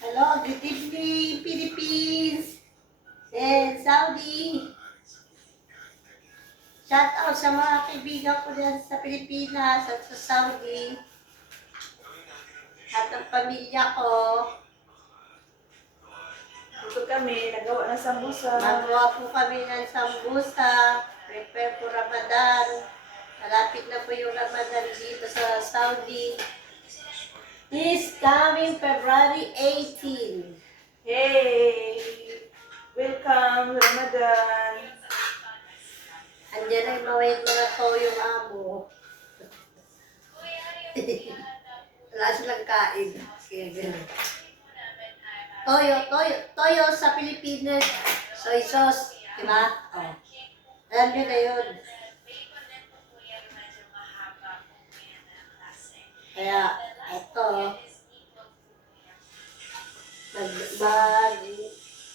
Hello, good evening, Philippines and Saudi. Shout out sa mga kaibigan ko dyan sa Pilipinas at sa Saudi. At ang pamilya ko. Dito kami, nagawa ng sambusa. Magawa po kami ng sambusa. Prepare for Ramadan. Malapit na po yung Ramadan dito sa Saudi. This coming February 18. Hey! Welcome, Ramadan! Andiyan ay mga toyong amo. Wala silang kain. Kaya gano'n. Toyo sa Pilipinas. Soy sauce. Diba? Oh. Alam nyo na yun. Kaya, ito.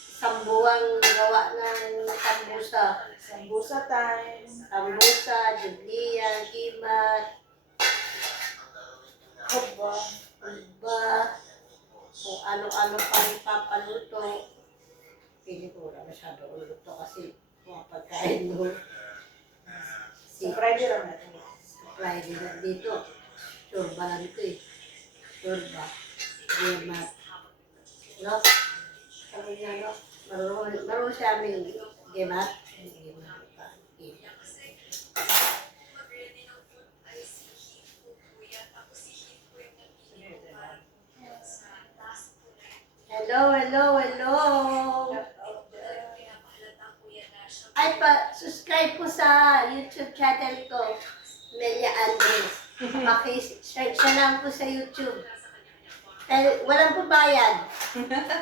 Isang buwang gawa ng sambusa. Sambusa time! Sambusa, jublian, gimat, Haba! kung ano-ano pa ipapaluto. Pili ko wala masyado uluto kasi mga pagkain mo. Sa Friday lang natin. Friday na dito. Surba lang ito eh. Surba. Gimat. No? Sabi niya, no? Marunong siya aming gimat. Gimat pa. Hello. Ay, subscribe po sa YouTube channel ko, Melia Andres. Paki-search na lang po sa YouTube. Walang pabayad.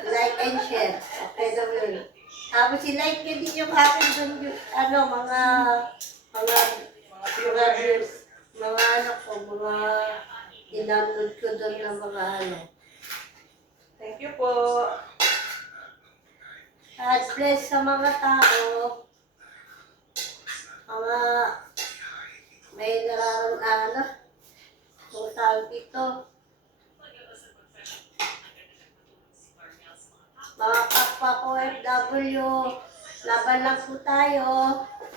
Like and share. Okay daw yun. Tapos i-like nyo din yung akin dun, mga views. Mga in-download ko dun ng mga Thank you po! God bless sa mga tao. Mga may nararamdaman kung tawag dito. Mga kapwa ko FW, laban lang po tayo.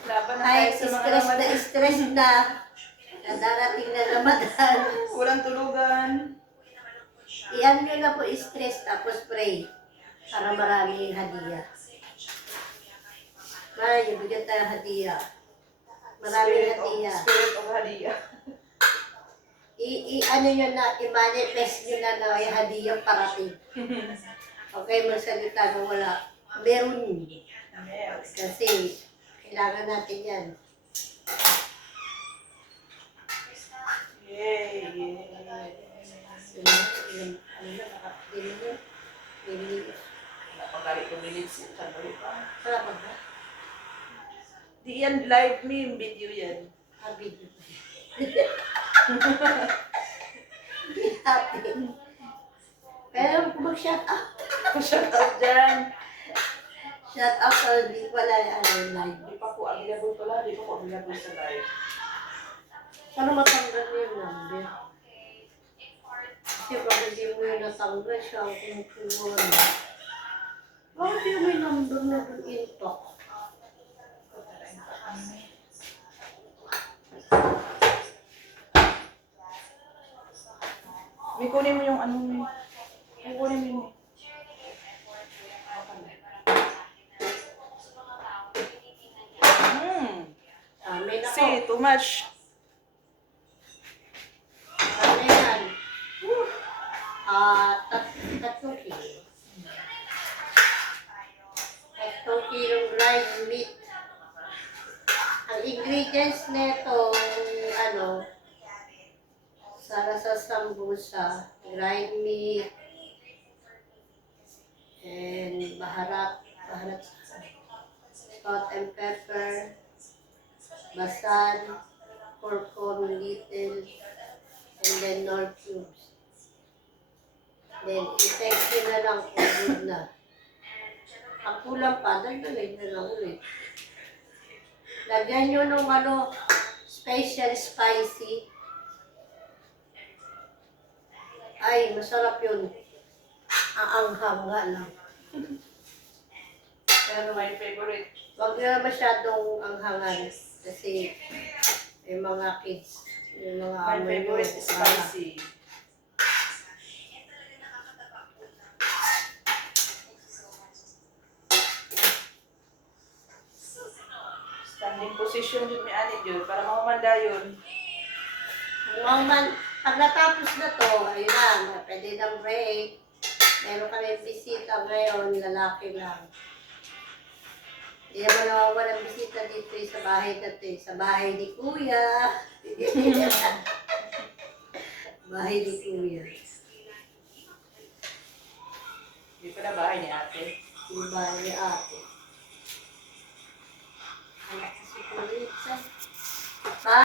Laban na tayo Kahit sa mga Ramadan. stress na darating na Ramadan. Walang tulugan. Iyan nyo na po stress tapos pray para maraming hadiah. Maraming bigyan tayo hadiah. Maraming hadiah. Spirit of hadiah. Ano nyo na, i-manifest nyo na may hadiah parating. Okay, magsalita na wala. Meron. Kasi, kailangan natin yan. Yay! Napagalit ko minutes. Sandali pa. Sarap ba? Di yan live me yung video yan. Happy. Happy. Pero kung mag-shut up. Shout out dyan. Shut up sa hindi pala live. Di pa ko available pala. Di pa ko available sa live. Paano matanggal mo yung number? Kasi pag hindi mo yung natanggal siya ang kumukuha mo. Bakit yung may number na doon intok? May kunin mo yung ano mo. May kunin mo yung... Amin ako. See, too much. Ano yan? Tatlong kilo. 3 kilong dried meat. Ang ingredients nito, para sa sambusa, dried meat, and baharat, salt and pepper, basan, kurkum little, and then nor cubes. Then, i-text nyo na lang kung good na. Ang kulang pa, dagdagay na lang ulit. Lagyan nyo nung special spicy. Ay, masarap yun. Aanghang nga lang. Pero my favorite. Huwag na masyadong anghangan. Kasi may mga kids. May mga My amoy mo. favorite is spicy. Standing position yun may ani yun. Para mamamanda yun. Pag natapos na to, ayun na, pwede ng break. Meron kami bisita ngayon, lalaki lang. Hindi naman nawawala ng bisita dito sa bahay na to, sa bahay ni Kuya. Bahay ni Kuya. Hindi pa na bahay ni ate. Yung bahay ni Ate.